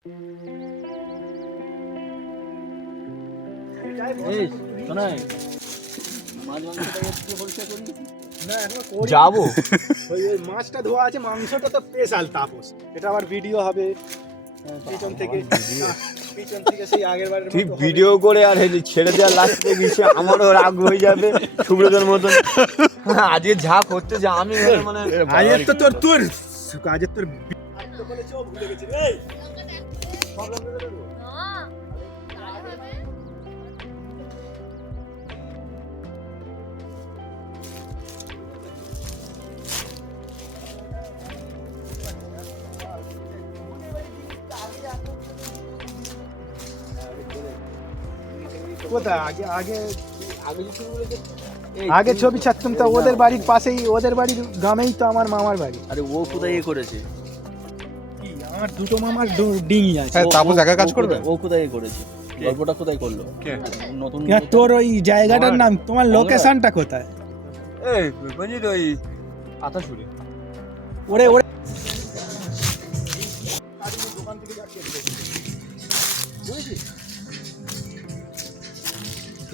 যাবো ওই মাছটা ধোয়া আছে, মাংসটা তো স্পেশাল তাপস। এটা আবার ভিডিও হবে পিছন থেকে সেই আগের বারের তুই ভিডিও করে আর ছেড়ে দেওয়ার লাস্টে গেছে, আমারও রাগ হয়ে যাবে সুব্রতর মতন। আজকে যা করতে যা আমি মানে আজের তো তোর কাজের তোর ভুলে গেছি রে। কোথায় আগে আগে আগে ছবি ছাড়তাম তো ওদের বাড়ির পাশেই, ওদের বাড়ির গ্রামেই তো আমার মামার বাড়ি। আরে ও কোথায় এ করেছে? কি আমার দুটো মামার ডিঙি আছে। হ্যাঁ, তাপস একা কাজ করবে? ও কোথায় এ করেছে? গল্পটা কোথায় করলো? নতুন তোর ওই জায়গাটার নাম, তোমার লোকেশনটা কোথায়? এই বুঝলি তো ওই আতাশুরে। ওরে ওরে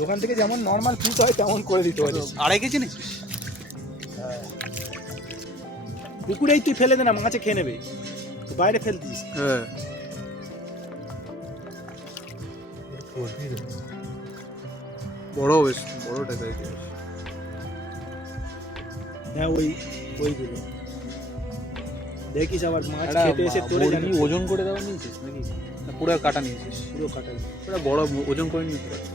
দোকান থেকে যেমন নর্মাল ফুট হয় তেমন করে দিতে পারি। 2.5 কেজি নিস? পুকুরেই তুই ফেলে দে না, মাছে খেয়ে নেবে, বাইরে ফেল দিস। হ্যাঁ, বড় বেশ বড় টাকা। হ্যাঁ ওইগুলো দেখিস আবার মাছ খেতে এসে তোরে জানি ওজন করে দেওয়া নিয়েছিস নাকি না পুরো কাটা নিয়েছিস? পুরো কাটাই। পুরো বড় ওজন করে নিতে পারছিস।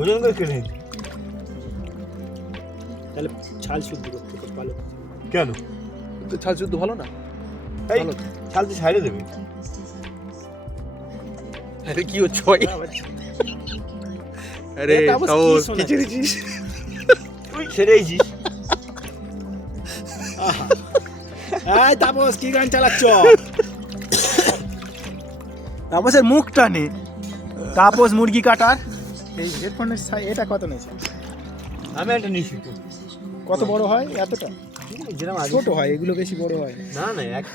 ওজন করে কেটে নিয়েছি। তাহলে ছাল শুদ্ধ করতে খুব ভালো। কেন? তো ছাল শুদ্ধ ভালো না? এই ছাল তুই ছাইড়ে দেবে। আরে কি হচ্ছে ভাই? আরে তাপস কি ছেড়েছিস? তুই ছেড়েইছিস। এই তাপস কি গান চালাচ্ছ? তাপসের মুখটা নে। তাপস মুরগি কাটার এই হেডফোনের এটা কত নিয়েছে? আমি একটা নিচ্ছি তো। কত বড় হয়? এতটা ছোট হয়, এগুলো বেশি বড় হয় না না এক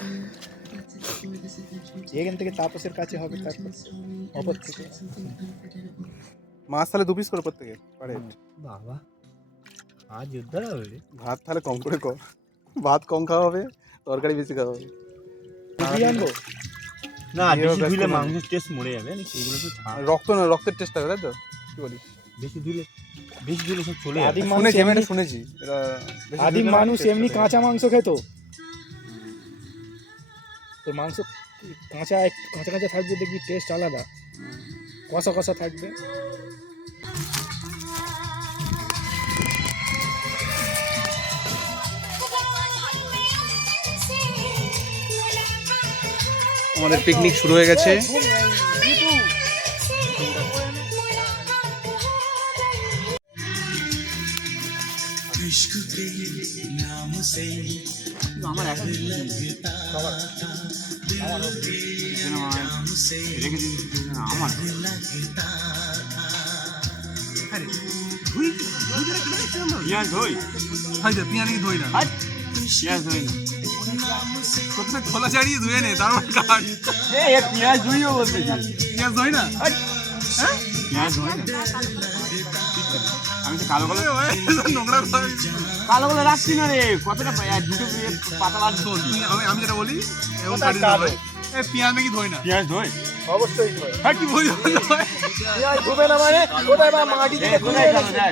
এখান থেকে তাপসের কাছে হবে, তারপর অপর থেকে মাছ তাহলে 2 পিস করে প্রত্যেকে পারে। বাবা আজ যোদ্ধা হবে রে। ভাত তাহলে কম করে কর, ভাত কম খাওয়া হবে, তরকারি বেশি খাওয়া হবে। কি আনবো? না বেশি ধুলে মাংসের টেস্ট মরে যাবে। এগুলো তো রক্ত না, রক্তের টেস্ট হবে তাই তো? কি বলিস? বেশি ধুলে সব চলে যাবে। শুনেছি এটা আদিম মানুষ এমনি কাঁচা মাংস খেত। তো মাংস কাঁচা একটু কাঁচা কাঁচা থাকবে, দেখবি টেস্ট আলাদা, কষা কষা থাকবে। আমাদের পিকনিক শুরু হয়ে গেছে। আমার এখন আমার পেঁয়াজ ধই পিয়ানি ধুই না, পেঁয়াজ ধই না। প্রথমে খোলা ছাড়িয়ে ধুয়ে নে, তারপর কাট। পেঁয়াজ ধুইও বলতে পিয়াজ ধুই না, পেঁয়াজ ধই না। আমি তো কালো নোংরা কালো রাখছি না রে। কতটা দুটো পাতা লাগতো। আমি যেটা বলি এমন কাটি ধোয়। পেঁয়াজ নাকি ধোয় না? পেঁয়াজ ধই অবশ্যই ধোয়। হ্যাঁ, কি বলি? পেঁয়াজ ধুবে না মানে কোথায় বা মাটি থেকে তুলে এনেছে।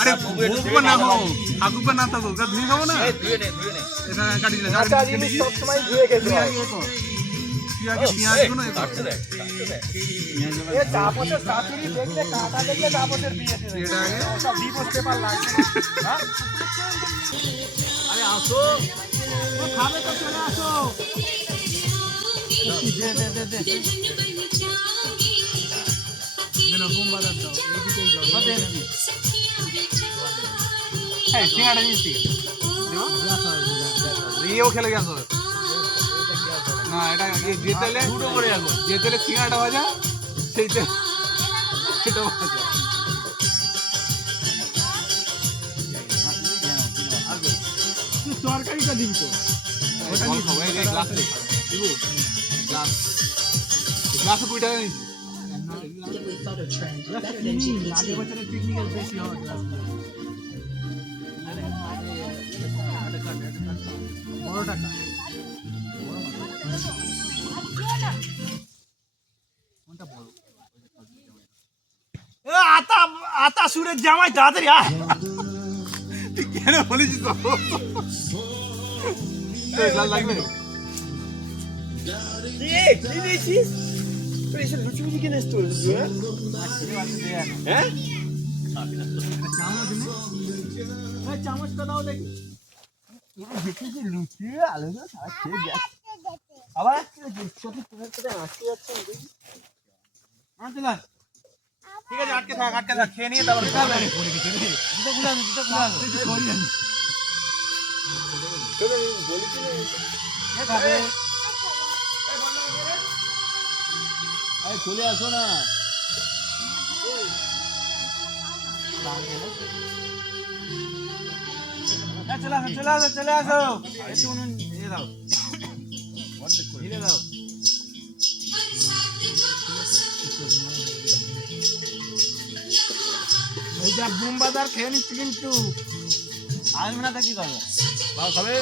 আরে ভুকুবা না হোক, হাকুবা না থাকুক, ধুয়ে খাবো না। এটা কাটি দিলে কাঁচা জিনিস সবসময় ধুয়ে খেতে হয়। পেঁয়াজগুলো এ তাপসের শাশুড়ি দেখলে, কাঁটা দেখলে তাপসের বিয়ে দেবে। এটা আগে সব ডিভোর্স পেপার লাগবে। হ্যাঁ? আরে আসো, ও খাবে তো চলে আসো। দিয়েও খেলে গেছো না? এটা যে তেলে দুটো করে যাবো, যে তেলে সিঙ্গাটা ভাজা সেই তেল সেটা ভাজা। তরকারিটা দিবি তো। জল খাবো এই গ্লাস দিব গ্লাস গ্লাসে 20 টাকা নিয়েছি আগে বছরের পিকনিকের বেশি হয় বড় টাকা কোনটা বড় আতা আতা সুরের জামাই তাড়াতাড়ি আয় কেন বলেছিস তো গ্লাস লাগবে কি দিয়েছিস তুই এসে লুচি মুচি কিনে এসছো হ্যাঁ চামচ নেই চামচটা দাও দেখি দেখেছি লুচি আলু সারা খেয়ে গেছে আবার আসতে যাচ্ছে ঠিক আছে আটকে থাক খেয়ে নিয়ে তারপর পড়ে গেছে রে দুটো গুলাম চলে আসো না চলে আসো একটু উনুন দিয়ে দাও ঢেলে দাও ওই যা বুম বাজার খেয়ে নিচ্ছি কিন্তু আসবে না তা কি করবে বাবা খাবে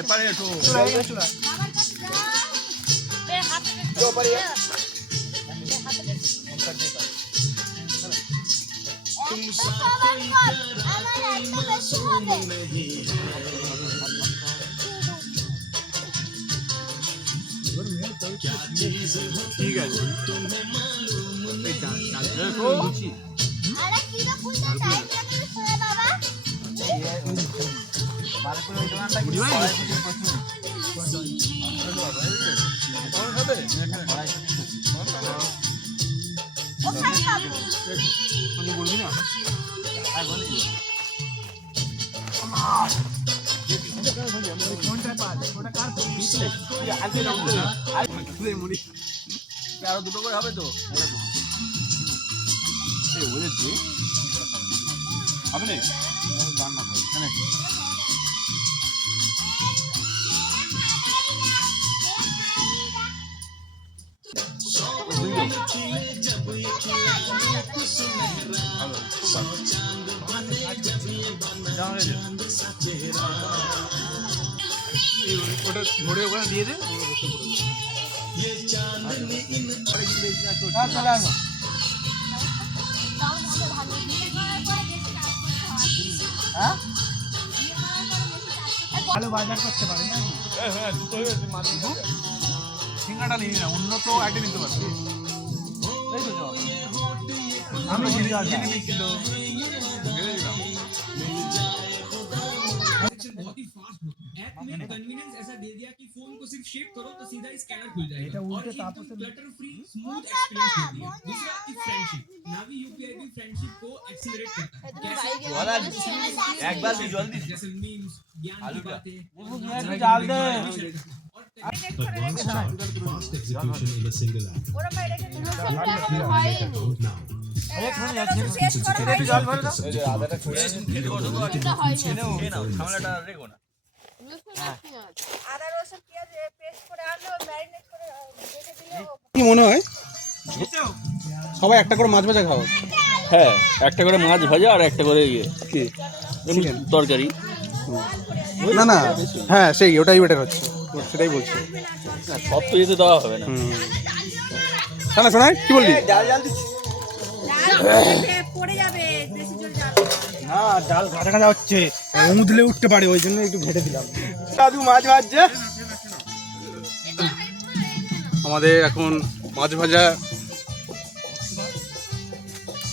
এপারে একটু ঠিক আছে বলবি না আরো দুটো করে হবে তো বুঝেছি হবে না রান্না করে ওটা ধরে ওখানে দিয়ে দে চলে আসো হ্যাঁ ভালো বাজার করতে পারে না হ্যাঁ দুটো হয়ে গেছে মাছ সিঙ্গাটা নিবি না অন্য তো আইটেম নিতে পারবি এই তো আমি জিনিস ছিল बहुत ही फास्ट ऐप में कन्वीनियंस ऐसा दे दिया कि फोन को सिर्फ शेक करो तो सीधा स्कैनर खुल जाएगा और एकदम क्लटर फ्री स्मूथ एक्सपीरियंस दे दिया दूसरा की फ्रेंडशिप नावी यूपीआई भी फ्रेंडशिप को एक्सीलरेट करता है कैसे एक बार भी जल्दी जैसे मीम्स ज्ञान की बातें डाल दे Fast execution in a single app. Now, জল ভরে দাও ঝামেলাটা রেখো না আদা রসুন পেঁয়াজ পেস্ট করে আনলো ম্যারিনেট করে রেখে দিলে কি মনে হয় সবাই একটা করে মাছ ভাজা খাও হ্যাঁ একটা করে মাছ ভাজা আর একটা করে ইয়ে কি তরকারি না না হ্যাঁ সেই ওটাই বেটার হচ্ছে সেটাই বলছি সব তো যেতে দেওয়া হবে না শোনা শোনায় কি বললি পড়ে যাবে বেশি জল যাবে না ডাল ঘাটা ঘাটা হচ্ছে উমুদলে উঠতে পারে ওই জন্য একটু ঘেটে দিলাম দাদু মাছ ভাজছে আমাদের এখন মাছ ভাজা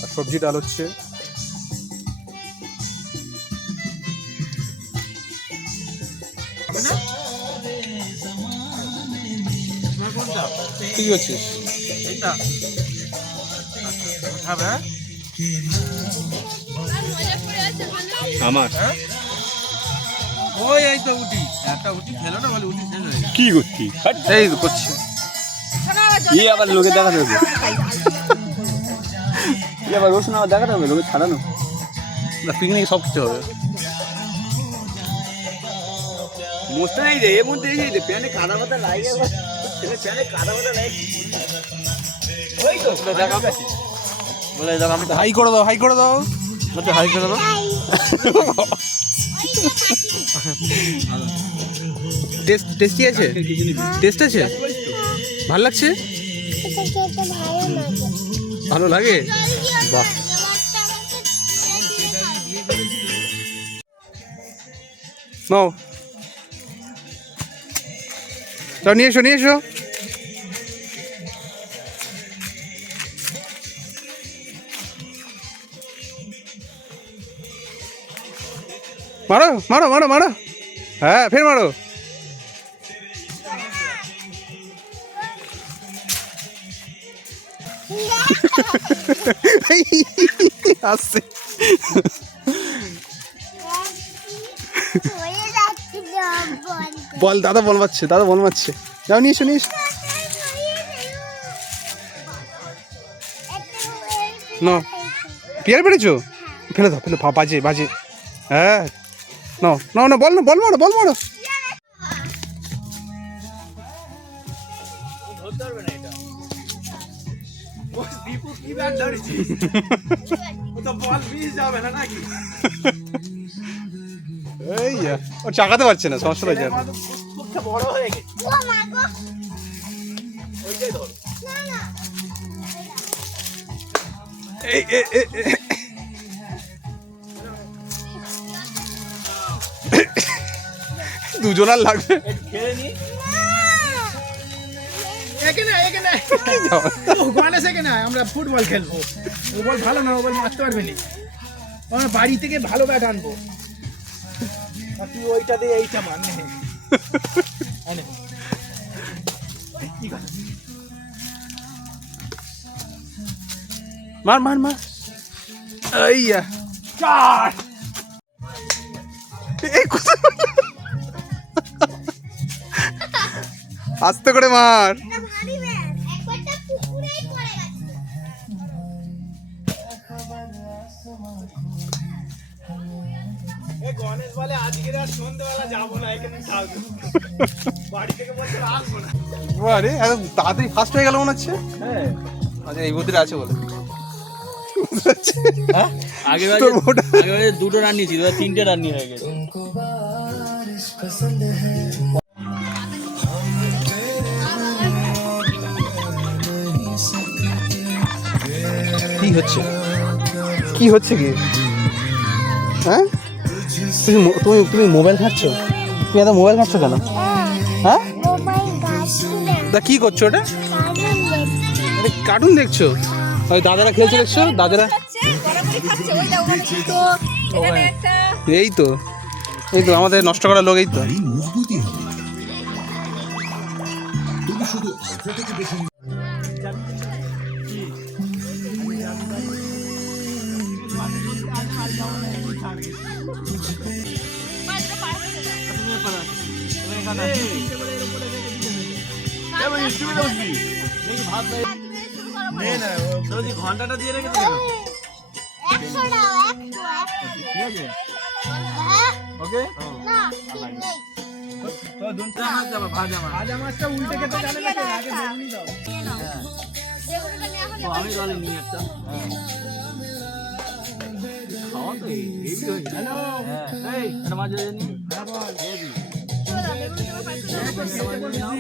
আর সবজি ডাল হচ্ছে কি করছিস আমার ওই এই তো উঠি একটা উঠি খেলো না বলে উঠি শেষ হয়ে গেল কি করছি এই তো করছি ই আবার লোকে দেখাতে হবে ই আবার রসুন আবার দেখাতে হবে লোকে ছাড়ানো পিকনিক সব কিছু হবে। মোস্তা নেই রে, এর মধ্যে এই যে প্যানে কাদা পাতা লাগে, ছেলে প্যানে কাদা পাতা লাগে। ওই তো দেখা বলে দাও, আমি হাই করে দাও, হাই করে দাও, বলতে হাই করে দাও। টেস্টি আছে, টেস্ট আছে, ভালো লাগছে, ভালো লাগে। বাহ, নাও যাও, নিয়ে এসো, নিয়ে এসো। মারো মারো মারো মারো, হ্যাঁ ফের মারো। আসছে, বল দাদা, বল মারছে, দাদা বল মারছে। যাও নিয়ে এসো, নিয়ে এসো। না পিয়ার পেরেছো, ফেলে দাও, ফেলে বাজে বাজে। হ্যাঁ না না না, বল না, বল মারো, বল মারো। দীপু কি ব্যাট ধরেছিস? ও তো বল মিস যাবে না নাকি? এই ও চাকাতে পারছে না, সমস্যা হয়ে যায়। খুব বড় হয়ে গেছে। ও মা গো, ওইটাই ধর। না না, এই দুজনার লাগবে। খেলে নি এখানে এখানে ও গণেশ এখানে আমরা ফুটবল খেলবো। ও বল ভালো না, ও বল মারতে পারবে না। আমরা বাড়ি থেকে ভালো ব্যাট আনবো, আর তুই ওইটা দিয়ে এইটা মান নে। আনে। কি কথা? মার মার মার, আইয়া চার। এই কোথায়, আস্তে করে মার। এটা ভারী ব্যাট, একবারটা পুকুরেই পড়ে গেছে। এ গণেশ বলে আজকে আর সন্ধ্যাবেলা যাবো না, এখানে থাকবো। বাড়ি থেকে বলছে আসবো না। আরে এত তাড়াতাড়ি ফার্স্ট হয়ে গেল মনে হচ্ছে। হ্যাঁ আচ্ছা এই বুদ্ধিটা আছে বলে। হ্যাঁ আগের বারে দুটো রান নিয়েছিল, এবার 3টে রান নিয়ে হয়ে গেছে। কি হচ্ছে, কি হচ্ছে কি? হ্যাঁ তুমি তুমি মোবাইল ঘাঁটছো? তুমি এত মোবাইল ঘাঁটছো কেন? হ্যাঁ মোবাইল গাছ দা কি করছো ওটা? কার্টুন দেখছো? ওই দাদারা খেলছে দেখছো, দাদারা এই তো, এই তো আমাদের নষ্ট করার লোক, এই তো। গাড়ি মজবুতই হবে, তুমি শুধু আলট্রাটেকে দেখে নিন। ঘন্টাটা দিয়ে রেখেছে 100 দাও, 100 ঠিক আছে, হ্যাঁ ওকে। না ঠিক নেই। ভাজা মাছটা উল্টে খেতে জানে না, আগে বেগুনি দাও। নিয়ে নাও, বেগুনটা নেওয়া হলে আমি তাহলে নিই একটা। খাওয়া তো হেভি হয়ে গেছে। হ্যাঁ এই একটা মাছ দিয়ে নি। হ্যাঁ বল হেভি। চলো দাও, বেগুনটা পাইছো দাও।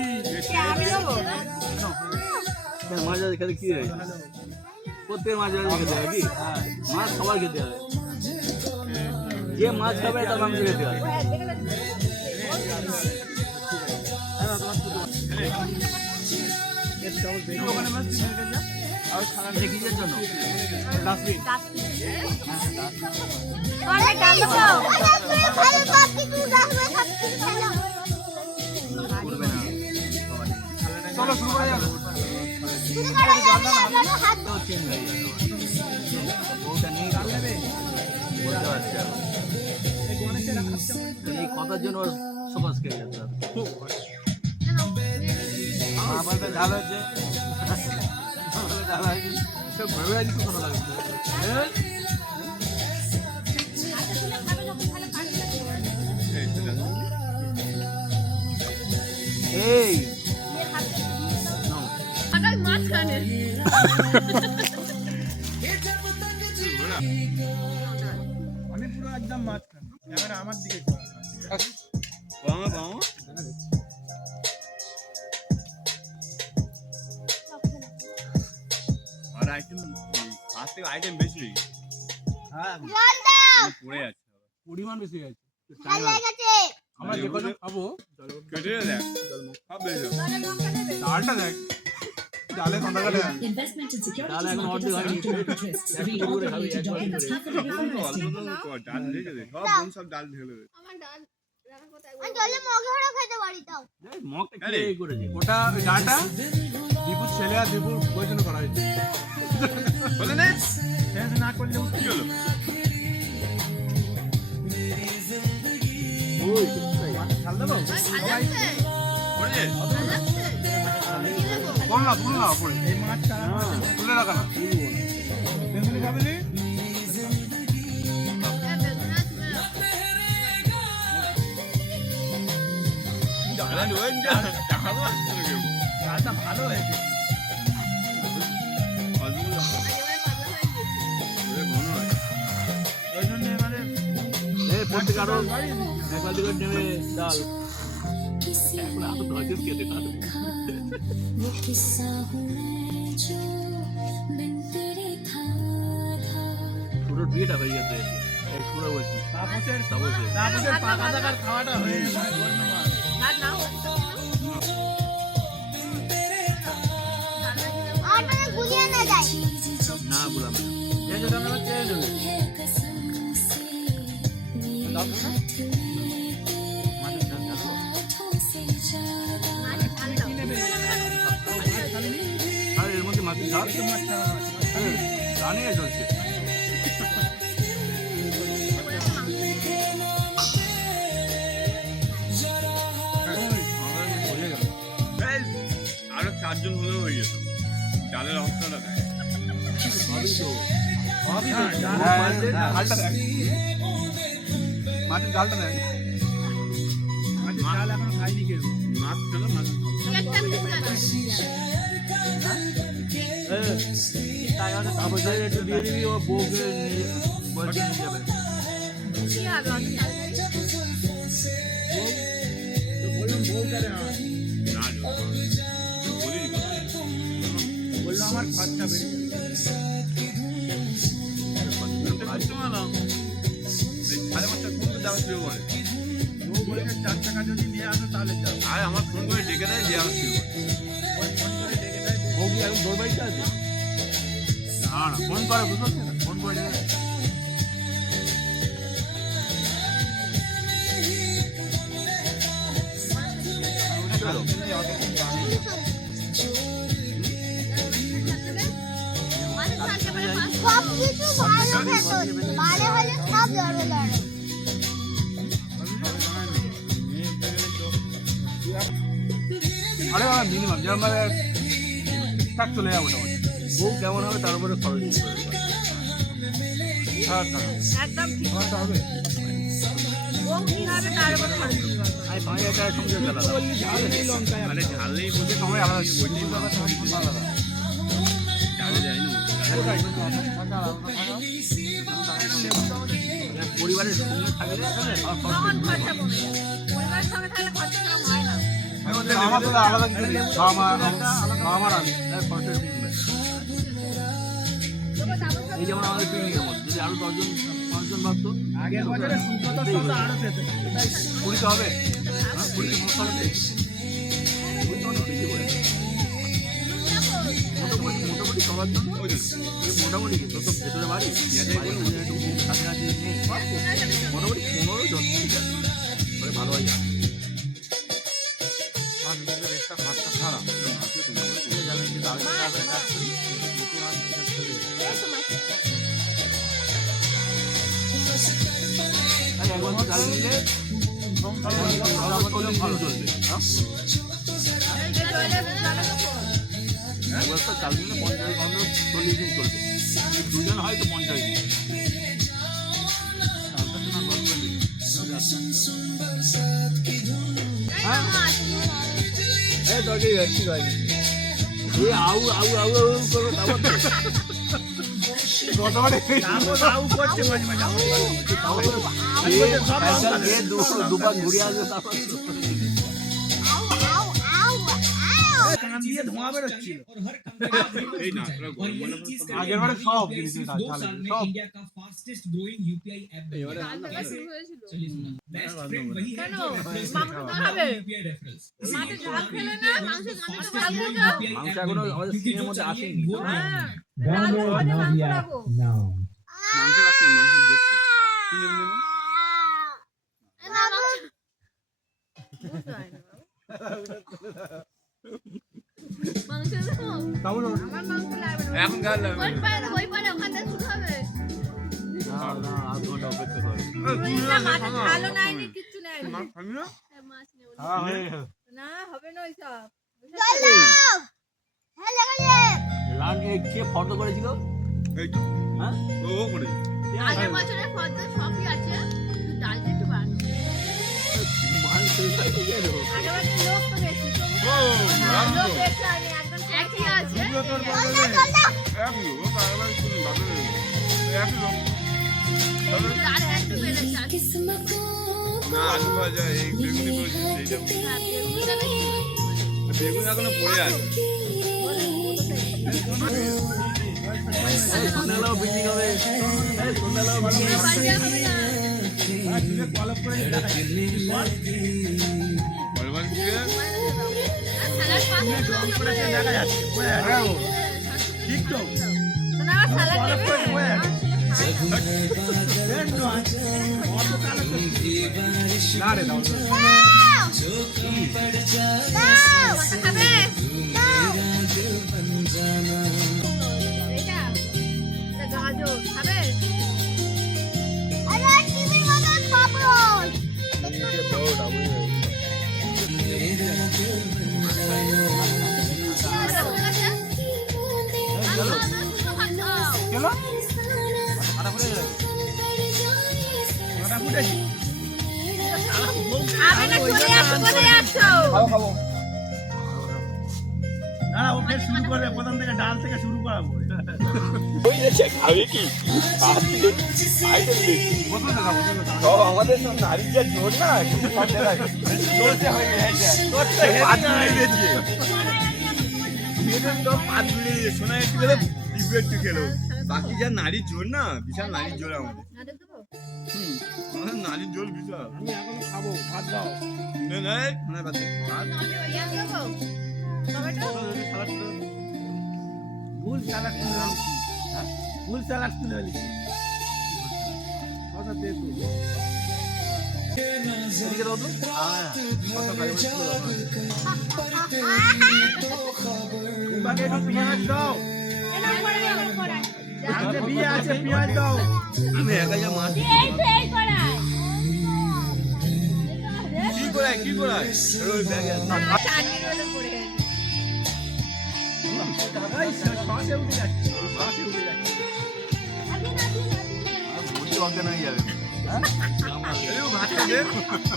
কে আমি নেবো? মাছ খেতে কি হয়? প্রত্যেক মাছ খেতে হবে কি? হ্যাঁ মাছ সবাই খেতে হবে, যে মাছ খাবে তার মাংস খেতে হবে। হ্যাঁ দেখে নাও। ওখানে মাছ কিনে রেখে যা। আর খারাপ দেখিজের জন্য ডাস্টবিন। আরে ডাল দাও। ভালো কাকি তুই ডালবে থাকতে চলো। করবে না চলো শুরু করা যাক। শুরু করো, আমি হাত তো চেঞ্জ হয়ে যাবে। বউটা নেই তো, বলতে পারছি না। এই কথার জন্য ওর সকাশ খেয়ে যেতে হবে। আমাদের ঝাল হচ্ছে, ঝাল হয়নি, সব ভেবে আছি তো কোনো লাগবে। আমি পুরো একদম মাঝখানে ক্যামেরা আমার দিকে করো। বাবা বাবা আর আইটেম ফার্স্ট থেকে আইটেম বেশি হয়ে গেছে হ্যাঁ পড়ে যাচ্ছে পরিমাণ বেশি আছে আমরা যে কজন খাবো কেটে দেখ সব বেশি হবে। ডালটা দেখ ডালে সন্ধ্যাকালে Investment in securities Dale, এখন markets order are করি। due to interest. Read all the way to documents half of the অল্প difference. অল্প কর, ডাল ঢেকে দে সব বোন সব ডাল ঢেলে দে আমার ডাল রান্না কোথায় জলে মগে ভরে খেতে পারি তাও মগটা আরে। কি করেছে ওটা ওই ডালটা দীপুর ছেলে আর দীপুর প্রয়োজন করা হয়েছে বলে নে চেঞ্জ না করলে কি হলো ঝাল দেবো পড়ে কোন না তুল না পড়ে এই মাছটা তুলে রাখা না বেগুনি খাবে নি ডাল ওই যা দেখাবো ডালটা ভালো হয়েছে অল্প ঘন হয় ওই জন্য মানে এই পড়তে কারো একবার দিকে নেমে ডাল এখন আরো 10 দিন খেতে না वो किस्सा हूँ मैं जो बिन तेरे था পুরো বিয়েটা হয়ে গেছে এই পুরো বলছি তাপসের পাকা থাকার খাওয়াটা হয়ে গেছে ভাত না হচ্ছে আর মানে গুলিয়ে না যায় না বললাম না এই যে দানা চেয়ে নেবে है कसम से मेरे हाथ लेके हाथों से ज्यादा আর এর মধ্যে মাছ ঝাল জানি চলছে এই, আরো 4 জন হলেও হয়ে যেত ডালের অবস্থাটা দেখ ডালটা দেখ মাছের ডালটা দেখ মাছের ডাল এখনো খাইনি কেউ মাছ ছিল মাছ একটা মিনিট তারপর একটু দিয়ে দিবি ও বউকে বলছে নিয়ে যাবে কি হবে অত বললাম বউটারে না না বলিনি বললো আমার খরচা বেড়ে যাবে সাড়ে 5টা ফোন করে দেওয়া শুরু করে বউ বলেছে 4 টাকা যদি নিয়ে আসো তাহলে যাও আর আমার ফোন করে ডেকে দেয় দেওয়া শুরু করে ওই ফোন করে ডেকে দেয় বউ কি এখন তোর বাড়িতে আছে না না ফোন করে বুঝতে পারছিস না ফোন করে ডেকে দেয় সব কিছু ভালো খেত ভালো হলে সব লড়বে লড়ে আরে বাবা মিনিমাম যেরকম ভাবে ঠিকঠাক চলে যাবো মোটামুটি বউ কেমন হবে তার উপরে খরচ দিতে হবে। একদম ঠিক খাওয়াটা হবে ও কি হবে তার উপর খরচ দিতে হবে। আমি 5000 টাকা সংসার চালালাম ঝাল নেই লঙ্কায় মানে ঝালেই বলছে সবাই আলাদা আলাদা ঝালে যায় না পরিবারের সঙ্গে থাকলে এখানে আমার খরচ তখন খরচা কমে যায়। পরিবারের সঙ্গে থাকলে খরচা কম হয় না আমার তো আলাদা কিছু নেই বাবা মার আমি খরচের কমবে এই যেমন আমাদের পিকনিকের মধ্যে যদি আরো 10 জন 5 জন ভাবতো আগের বছরে সুব্রত সঙ্গে আরো পেতে পুরীতে হবে হ্যাঁ পুরীতে সমস্যা হবে পুরীতে অনেক বেশি করে মোটামুটি সবার জন্য ওই জন্য এই মোটামুটি কি তোর তো ভেতরে বাড়ি কাছাকাছি নেই মোটামুটি 15 জন ঠিক আছে তবে ভালো হয় যাবে আর নিজেদের এক্সট্রা খরচা ছাড়া জানেন যে তাদের কাজ করি আর একবার তো চাল নিলে ভালো চলবে হ্যাঁ একবার তো চাল নিলে 40 দিন চলবে দুজন হয়তো 50 দিন চালটা তো না গল্প নেই হ্যাঁ এই তরকারি ঠিক হয়নি এ আউ আউ আউ আউ করো তারপর তো। আউ করছে মাঝে মাঝে আউ। এ দুবার ঘুরে আসবে তারপর তো। কান দিয়ে ধোঁয়া বেরোচ্ছিল। और हर कंपनी और यही चीज আগের बार सब पिछले जिनिस 2 साल में इंडिया का फास्टेस्ट ग्रोइंग यूपीआई ऐप बन गया কাল থেকে कैसे? শুরু হয়েছিল। चलिए सुना बेस्ट फ्रेंड वही है কেন? जो रेफरेंस মাংস देता তো है হবে। यूपीआई रेफरेंस মাঠে ঝাল খেলে না, মাংসের গানে তো ভালো খেতে হবে। মাংস এখনো আমাদের সিনের মধ্যে আসেনি। হ্যাঁ, রাত করে মাংস রাখবো। মাংস রাখছি মাংস দেখতে কিনে নেবে না, মাংস- বুঝতে হয় না বাবা। মাংস দেবো? আমার মাংস লাগবে না। এখন গাল লাগবে ওই পারে ওখান থেকে শুরু হবে। না না আধ ঘন্টা অপেক্ষা করো পুরোটা মাঠে ঝালও নাইনি, কিচ্ছু নাইনি। খাবি না এ, মাছ নেবো না। হ্যাঁ হয়ে গেল। না, হবে না ওইসব। রানকে কে ফটো করেছিল এই তো হ্যাঁ ও করে আগের বছরের ফর্দ সবই আছে, শুধু ডালটা একটু বাড়ানো। মাংস খাই তো গেল আগের বছর লোক তো বেশি, ও লোক বেশি হয়নি, একদম একই আছে। আর একটু বেড়েছে আর किस्मत को না আলু ভাজা এই বেগুনি করেছি সেইটা বেগুনটা বেশি। বেগুন এখনো পড়ে আছে এই সন্ধ্যাবেলাও বিল্ডিং হবে এই সন্ধ্যাবেলাও বিল্ডিং হবে বাড়ি আর হবে না। কলপ করে দেখাচ্ছি। বলবার কি রে? আর স্যালাড পাঁচ কলপ করে দেখা যাচ্ছে। বয়ে আছে। ঠিক তো? শোনা, আবার স্যালাড কলপ দেবে? করে বয়ে আছে। আমার ছেলে খায় না। এই নয়। অত কালো তো। না রে দাও। মাথা খাবে? এটা? এটা গাজর খাবে? আচ্ছা, ঠিক আছে? শুধু ভাত খাও। চলো। মাথা ফুটেছে। আমি না চলে আসো, কোথায় আসছো? খাবো। না ও ফের শুরু করবে, প্রথম থেকে ডাল থেকে শুরু করাবো। ওই যে খাবে কি সব আমাদের সব নারীর যা জোর না জোরতে হয়ে গেছে পাঁচ মিনিট দিয়েছে পাঁচ মিনিট শোনা একটু গেলে দিব্য একটু খেলো বাকি যা নারীর জোর না বিশাল নারীর জোর আমাদের না দেখতে পাবো? আমাদের নারীর জোর বিশাল আমি এখন খাবো, ভাত দাও। না না শোনা পাচ্ছে আমি ইয়া দেবো? টমেটো? ভুল স্যালাড তুলে ফেলেছি। ভুল স্যালাড তুলে ফেলেছি। কথা দে তুই। এদিকে দাও তো তোমাকে একটু পেঁয়াজ দাও। এনার করে, এনার করে। আজকে বিয়ে আছে, পেঁয়াজ দাও। আমি একা যা মাছ এই তো এই করায়। কি করায় ওই ব্যাগে চাটনির মতো পড়ে গেছে। এই শ্বাসে উঠে যাচ্ছে, শ্বাসে উঠে যাচ্ছে। বুঝতে অজ্ঞান হয়ে যাবে ভাতটা দে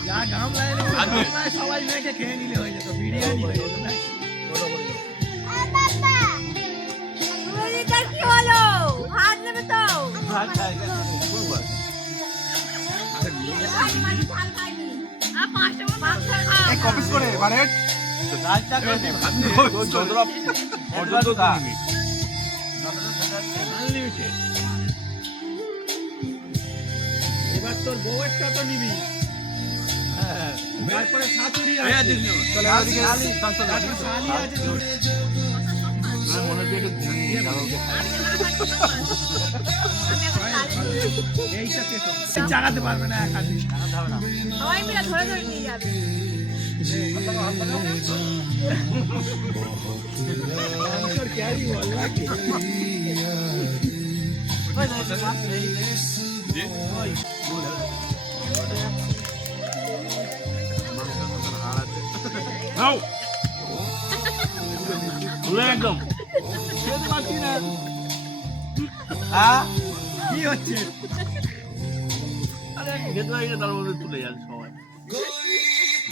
যা গাম লাগে সবাই মেখে খেয়ে নিলে হয়ে যেত, বিরিয়ানি হয়ে যেত না? রোজিটা কি হলো? ভাত নেবে তো? ভাত খাই কোন ভাত ভাত মানে ঝাল খাইনি। আর 5 টাকা মাংস খাও। কপিস করে মানে রাজটা খেয়ে নে ভাত নে চন্দ্রা পর্যন্ত খা আনলিমিটেড। এবার তোর বউয়েরটা তো নিবি, তারপরে শাশুড়ি আছে, তারপরে শালি আছে তোর। মনে হচ্ছে একটু ঘুমিয়ে যাবো এইটা শেষ হবে। জাগাতে পারবে না এক হাতে। সবাই মিলে ধরে ধরে নিয়ে যাবে। তোর ক্যারি বল নাকি? একদম কি হচ্ছে? আরে খেতে লাগে তার মধ্যে তুলে যান সবাই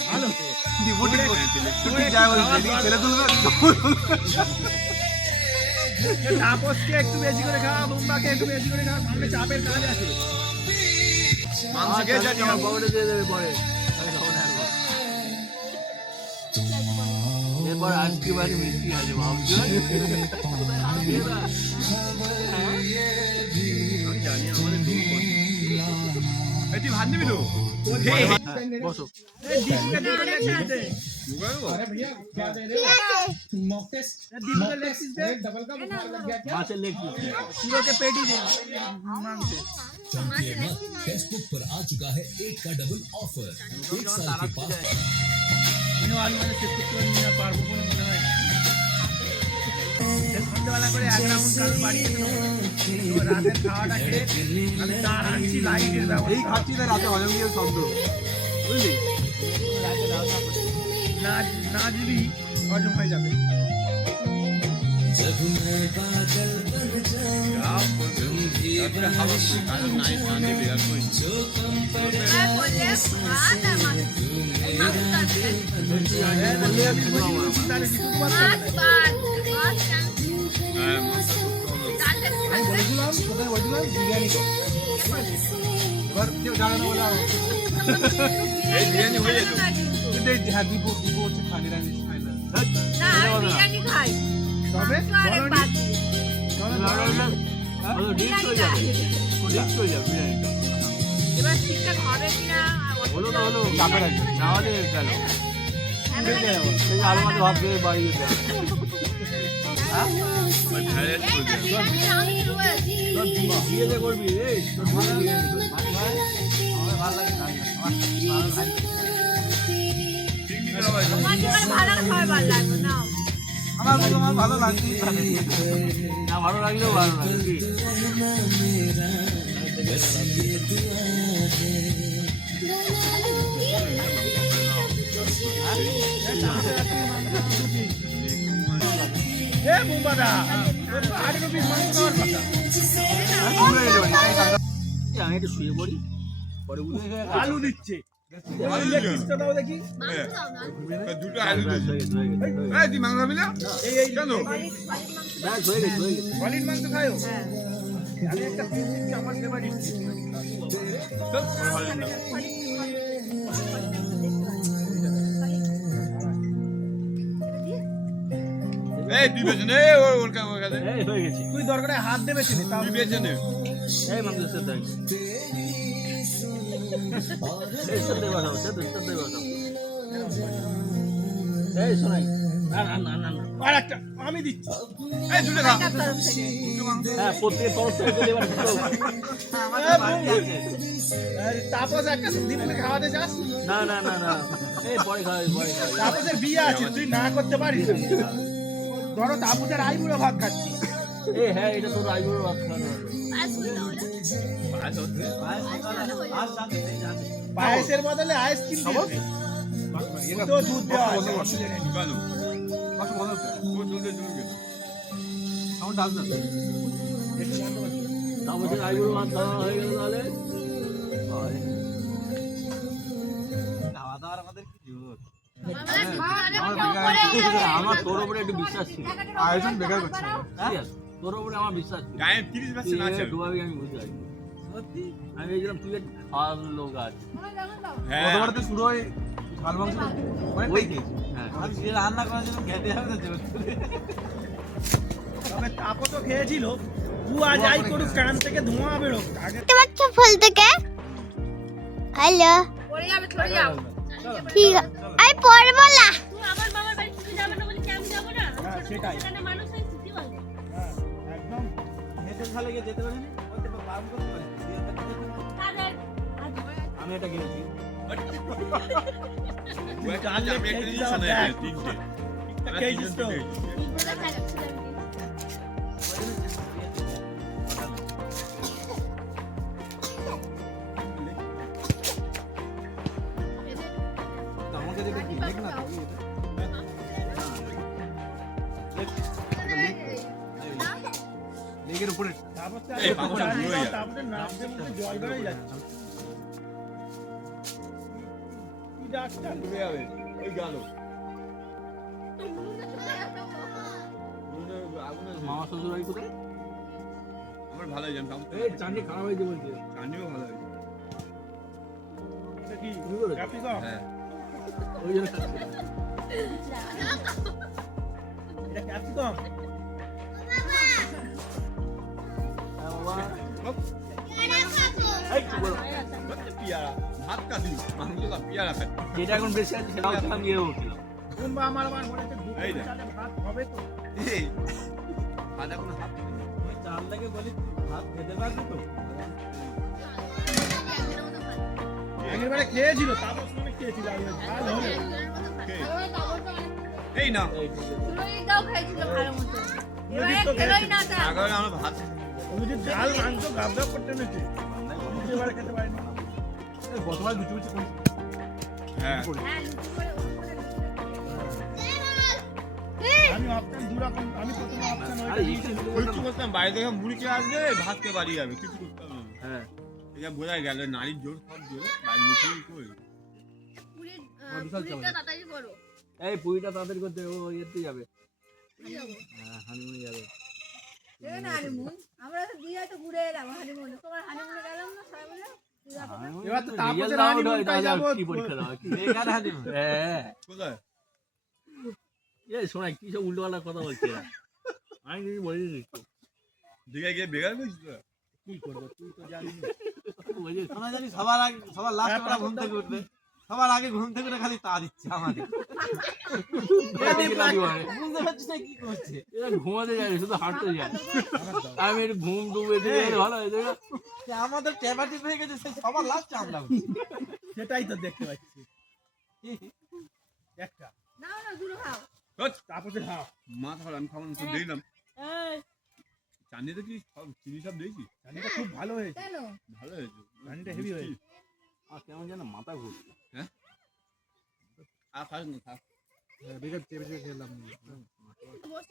ভালো তো। ডিপোর্টিং করে যায় বলছে এদিকে ছেলে তুলবে তাপসকে একটু বেশি করে খাওয়া, বুম্বাকে একটু বেশি করে খাওয়া, সামনে চাপের কাজ আছে। মাংস খেয়ে যাচ্ছি আমার পকেটে দিয়ে দেবে পরে আমি খাবো না এরপর আজকে বাড়ি মিষ্টি আছে ভাবছো আমি জানি আমাদের তুই ভাত নিবি তো বসো दीपू का लेग पीस दे। अरे भैया क्या दे रहे हो? Mock test. दीपू का लेग पीस दे। डबल का बुखार लग गया क्या? मासे लेग पीस हीरो के पेटी दे मांग से। फेसबुक पर आ चुका है 1 का डबल ऑफर 1 साल के पास मैं वाली मैंने सिर्फ तो नहीं ना पार को नहीं है। সন্ধ্যে বেলা করে এক রাউন্ড কাল বাড়ি যেতে তো রাতের খাওয়াটা খেয়ে আমি তার আনছি লাইটের এই ব্যবস্থা। খাচ্ছি তাই রাতে হজম দিয়ে শব্দ বুঝলি না দিবি হজম হয়ে যাবে। বললে আমি বুঝি তাহলে জিতু পারবে আমি বলেছিলাম কোথায় বলেছিলাম বিরিয়ানি তো এবার কেউ জানে না বলে এই বিরিয়ানি হয়ে যেত কিন্তু এই হ্যাঁ দীপু হচ্ছে খানি রানি খাই না তবে ডিশ হয়ে যাবে ডিশ হয়ে যাবে বিরিয়ানিটা এবার ঠিকঠাক হবে কিনা হলো তো হলো চাপে রাখবে না হলে গেল সেই আলু মাছ ভাত দিয়ে বাড়ি যেতে হবে দিয়ে দে করবি এই তোর ভালো বিরিয়ানি করবি আমার ভালো লাগে না আমার ভালো খাই আমার ভালো লাগছে না ভালো লাগলেও ভালো লাগে কি এ বুম্বাদা তোর তো 8 রুপি মাংস খাওয়ার কথা। আমি একটু শুয়ে পড়ি পরে উঠে আলু দিচ্ছে লেগ পিসটা দাও দেখি। দুটো আলু তুই মাংস খাবি না এই কেন হয়ে গেছে সলিড মাংস খায়ও। আমি একটা পিস দিচ্ছি আমার ফেভারিট। এই তুই বেচনে ওর কাছে এই হয়ে গেছে তুই দরকারে হাত দেবে চিনি তাও তুই বেচনে এই মাংস সেদ্ধ হয়ে গেছে এই সেদ্ধ বসাও সেদ্ধ বসাও এই শোনাই না না না না না আর একটা আমি দিচ্ছি। এই দুটো খা হ্যাঁ প্রত্যেক তরফ থেকে করে এবার দুটো তাপস একটা দীপুকে খাওয়াতে চাস? না না না না এই পরে খাওয়াই তাপসের বিয়ে আছে তুই না করতে পারিস না। ধরো তাপসের আইবুড়ো ভাত খাচ্ছি। এই হ্যাঁ এটা তোর আইবুড়ো ভাত খাওয়ানো পায়েসের বদলে আইসক্রিম তো দুধ দেওয়া আছে অসুবিধা নেই। কেন কত মনে হচ্ছে ও চলতে চলবে কেন সাউন্ড আসবে তাপসের আইবুড়ো ভাত খাওয়া হয়ে গেল তাহলে খাওয়া দাওয়ার আমাদের কি জোর আমার তোর উপরে একটু বিশ্বাস ছিল আয়োজন বেকার করছে ঠিক আছে তোর উপরে আমার বিশ্বাস ছিল টাইম 30 তুই না আছে ডুবাবি আমি বুঝতে পারি সত্যি আমি ভেবেছিলাম তুই একটু খাওয়ার লোক আছে হ্যাঁ গতবার তো শুরু হয় ঝাল মাংস ওই খেয়েছি হ্যাঁ আমি যে রান্না করার জন্য খেতে হবে তো তবে তাপসও খেয়েছিল বুয়া যাই করুক কান থেকে ধোঁয়া বেরোক আগে বাচ্চা ফুল থেকে হ্যালো পড়ে যাবে চলে যাও ঠিক আছে আমি পড়বো না আমার বাবার বাড়ি থেকে যাবে না বলে কি আমি যাবো না হ্যাঁ সেটাই এখানে মানুষ হয় ছুটি বলে হ্যাঁ একদম হেঁটে খালে গিয়ে যেতে পারেনি বলতে বারণ করতে পারে তাদের আমি এটা কিনেছি আমি একটা জিনিস শোনা যায় তিনটে খেয়েছিস তো? আমাকে যেটা কি লেখ না লেগের উপরে তাপসটা এই পাগলটা বুড়ো হয়ে যাবে। তাপসের নাম দিয়ে মুখে জল বেরোয় যাচ্ছে। কি পূজা আসছে ডুবে যাবে ওই গেল মামা শ্বশুর বাড়ি কোথায়? আমার ভালো হয়েছে আমি এই চাটনি খারাপ হয়েছে বলছে। চাটনিও ভালো হয়েছে এটা কি তুমি বলো? ক্যাপসিকাম হ্যাঁ ওই জন্য খাচ্ছি। এটা ক্যাপসিকাম হ্যাঁ বাবা। এই কি বলো পিয়ারা ভাত কাটি মাংস না পিয়ারা খাই যেটা এখন বেশি আছে সেটাও খেলাম, ইয়েও খেলাম। কোনবা আমার মনে হচ্ছে এই দেখ। চালে ভাত হবে তো এই ভাত এখন হাত ওই চালটাকে বলি ভাত খেতে পারবি তো? আগের বারে খেয়েছিল তারপর শুনে খেয়েছিল আর ঝাল হবে এই না দাও খাইছিল ভালো মতো এবারে খেলোই না তা আগে আমরা ভাত তুমি যদি ঝাল মাংস গাবগাব করতে নিতে এবারে খেতে পারিনি গতবার লুচি লুচি করেছি। হ্যাঁ হ্যাঁ লুচি করে আমি অপশন দু রকম আমি প্রথমে অপশন আরে ওইটা এই কিন্তু কিছু করতাম বাইরে থেকে মুড়ি খেয়ে আসবে ভাত খেয়ে বাড়ি যাবে কিছু করতাম না হ্যাঁ এটা বোঝা গেল নারীর জোর সব জোর বাইরে নিচে কই পুরি বিশাল পুরিটা তাড়াতাড়ি করো এই পুরিটা তাড়াতাড়ি করতে ও ইয়েতে যাবে। হ্যাঁ হানিমুনে যাবে। এই না হানিমুন আমরা তো দিয়ে তো ঘুরে এলাম হানিমুনে তোমার হানিমুনে গেলাম না সবাই মিলে এবার তো রিয়েল তাপসের দাও হানিমুন তাই যাবো কি পরীক্ষা দাও কি বেকার হানিমুন। হ্যাঁ কোথায় এই শোনা কি সব উল্টো পাল্টা কথা বলছে এরা। আমি কিছু বলিনি তো। দিঘায় গিয়ে বেকার করছিস তোরা? কি করবো তুই তো জানিস বুঝলি? আমরা জানি সবার আগে সবার লাস্ট আমরা ঘুম থেকে উঠবে, সবার আগে ঘুম থেকে উঠে খালি তা দিচ্ছে আমাদের। এদিকে লাথি মারে। বুঝতে পারছিস না কি করছে? এরা ঘুমাতে যায় না, শুধু হাঁটতে যায়। আমি একটু ঘুম ডুবে দিয়ে গেলে ভালো হয় দেখো। যে আমাদের ক্যাপাসিটি হয়ে গেছে সেই সবার লাস্ট আমরা উঠছি। সেটাই তো দেখতে পাচ্ছি একটা নাও না দূরে খাও তাপসের হাফ মা তাহলে আমি খাবার তো দিলাম চাটনিতে কি সব চিনি সব দিয়েছি চাটনিটা খুব ভালো হয়েছে কেন ভালো হয়েছে চাটনিটা হেভি হয়েছে আর কেমন যেন মাথা ঘুরছে। আর খাস না থাক বেকার চেপে খেলাম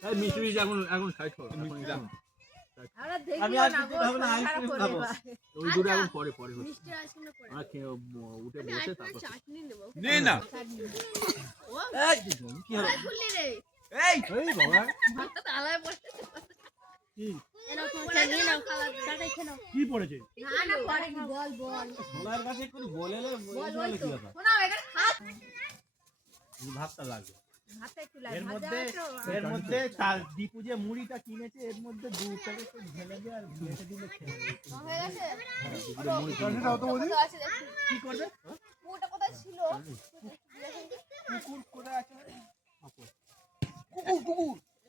এই মিষ্টি মিষ্টি এখন খাই খাও। আমরা দেখি আমি আর কিছু খাবো না, আইসক্রিম খাবো। ওই দুটো এখন পরে পরে হচ্ছে। মিষ্টি আইসক্রিম করে আমরা খেয়ে উঠে বসে তারপর চাটনি নেব নে না এই কি হলো? খুললি রে এই এই বাবা ভাতটা তালায় বসে কি এনো তোমার চাটনি নাও চাটাই খেয়ে নাও কি পড়েছে না না পরে কি বল বল সোনার কাছে একটু বলেলে বল বলে বল কি তো ব্যাপার? শোনা এখানে খাত ভাতটা লাগবে। ভাতটা একটু এর ভাত মধ্যে দেওয়া এর মধ্যে তার দীপু যে মুড়িটা কিনেছে এর মধ্যে দু প্যাকেট ঢেলে দিয়ে আর ভেজে দিলে খেয়ে নেবে। হয়ে গেছে চাটনিটা অত বলি কোথায় আছে দেখি কি করবে পুরোটা কোথায় ছিল কুকুর কোথায় আছে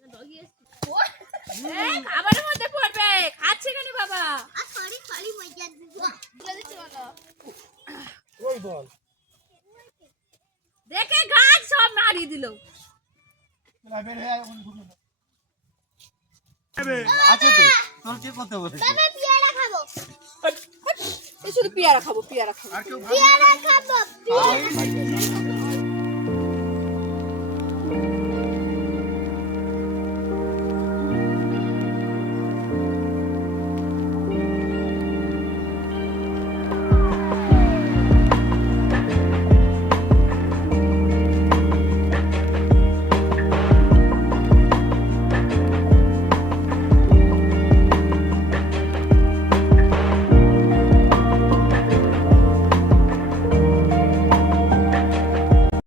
ডগি এসছে এই খাবারের মধ্যে পড়বে খাচ্ছে কেন বাবা সরি সরি মজা বলে দিচ্ছি বলো ওই বল দেখে গাছ সব নাড়িয়ে দিল বের হয়ে আয় ওখানে ঢুকে আছে তো তোর কি করতে বলছিস? আমি পেয়ারা খাবো এই শুধু পেয়ারা খাবো পেয়ারা খাবো আর কেউ পেয়ারা খাবো